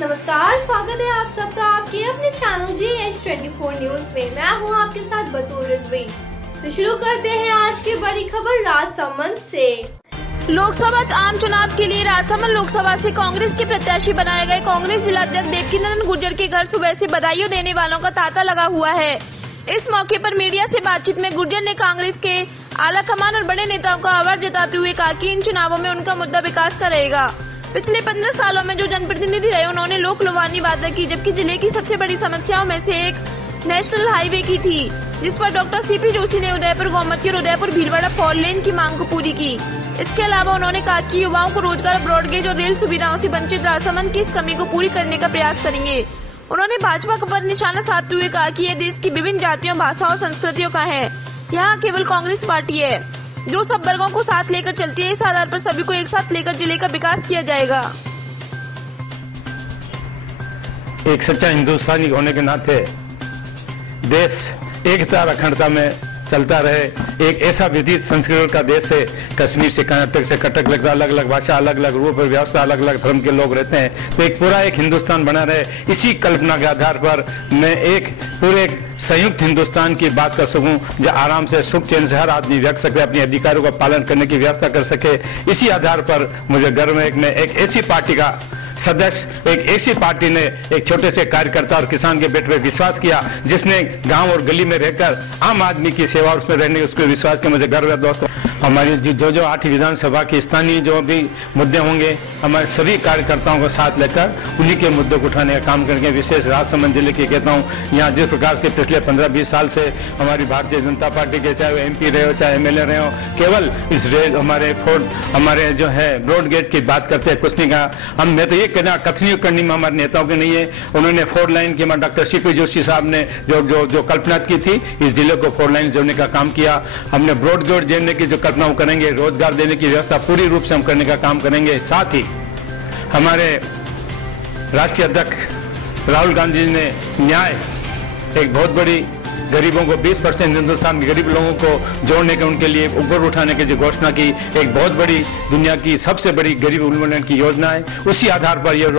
नमस्कार, स्वागत है आप सबका आपके अपने चैनल GH24 न्यूज में। मैं हूं आपके साथ बतूर रिजवी। तो शुरू करते हैं आज की बड़ी खबर राजसमंद से। लोकसभा आम चुनाव के लिए राजसमंद लोकसभा से कांग्रेस के प्रत्याशी बनाए गए कांग्रेस जिलाध्यक्ष देवकीनंदन गुर्जर के घर सुबह से बधाइयों देने वालों का तांता लगा हुआ है। इस मौके पर मीडिया से बातचीत में गुर्जर ने कांग्रेस के आला कमान और बड़े नेताओं का आभार जताते हुए कहा कि इन चुनावों में उनका मुद्दा विकास का रहेगा। पिछले 15 सालों में जो जनप्रतिनिधि रहे उन्होंने लोक लुभावनी वादा की, जबकि जिले की सबसे बड़ी समस्याओं में से एक नेशनल हाईवे की थी, जिस पर डॉक्टर CP जोशी ने उदयपुर गोमती और उदयपुर भीलवाड़ा 4 लेन की मांग को पूरी की। इसके अलावा उन्होंने कहा कि युवाओं को रोजगार, ब्रॉडगेज और रेल सुविधाओं से वंचित राजसमंद की इस कमी को पूरी करने का प्रयास करेंगे। उन्होंने भाजपा पर निशाना साधते हुए कहा कि यह देश की विभिन्न जातियों, भाषाओं और संस्कृतियों का है। यहाँ केवल कांग्रेस पार्टी है जो सब वर्गों को साथ लेकर चलती है। इस आधार पर सभी को एक साथ लेकर जिले का विकास किया जाएगा। एक सच्चा हिंदुस्तानी होने के नाते देश एकता अखंडता में चलता रहे। एक ऐसा विविध संस्कृति का देश है। कश्मीर से कर्नाटक से कटक लगता, अलग अलग भाषा, अलग अलग रूप और व्यवस्था, अलग अलग धर्म के लोग रहते हैं। तो एक पूरा एक हिंदुस्तान बना रहे, इसी कल्पना के आधार पर मैं एक पूरे संयुक्त हिंदुस्तान की बात कर सकूं, जो आराम से सुख चैन से हर आदमी व्यक्त सके, अपने अधिकारों का पालन करने की व्यवस्था कर सके। इसी आधार पर मुझे गर्व है कि मैं एक ऐसी पार्टी का सदस्य, एक ऐसी पार्टी ने एक छोटे से कार्यकर्ता और किसान के बेटे पे विश्वास किया, जिसने गांव और गली में रहकर आम आदमी की सेवा उसमें रहने उसको विश्वास किया। मुझे गर्व है दोस्तों। हमारी जो 8 विधानसभा की स्थानीय जो भी मुद्दे होंगे, हमारे सभी कार्यकर्ताओं को साथ लेकर उन्हीं के मुद्दों को उठाने का काम करेंगे। विशेष राजसमंद जिले की कहता हूँ, यहाँ जिस प्रकार से पिछले 15-20 साल से हमारी भारतीय जनता पार्टी के चाहे वो MP रहे हो, चाहे MLA रहे हो, केवल इस रेल हमारे जो है ब्रॉड गेट की बात करते हैं, कुछ नहीं कहा। मैं तो ये कहना कथनी करनी में हमारे नेताओं की नहीं है। उन्होंने 4 लाइन की डॉक्टर CP जोशी साहब ने जो कल्पना की थी, इस जिले को 4 लाइन जोड़ने का काम किया। हमने ब्रॉड गेट जोड़ने की जो कल्पना वो करेंगे, रोजगार देने की व्यवस्था पूरी रूप से हम करने का काम करेंगे। साथ ही हमारे राष्ट्रीय अध्यक्ष राहुल गांधी जी ने न्याय, एक बहुत बड़ी गरीबों को 20% हिंदुस्तान के गरीब लोगों को जोड़ने के, उनके लिए ऊपर उठाने की जो घोषणा की, एक बहुत बड़ी दुनिया की सबसे बड़ी गरीब उन्मूलन की योजना है। उसी आधार पर यह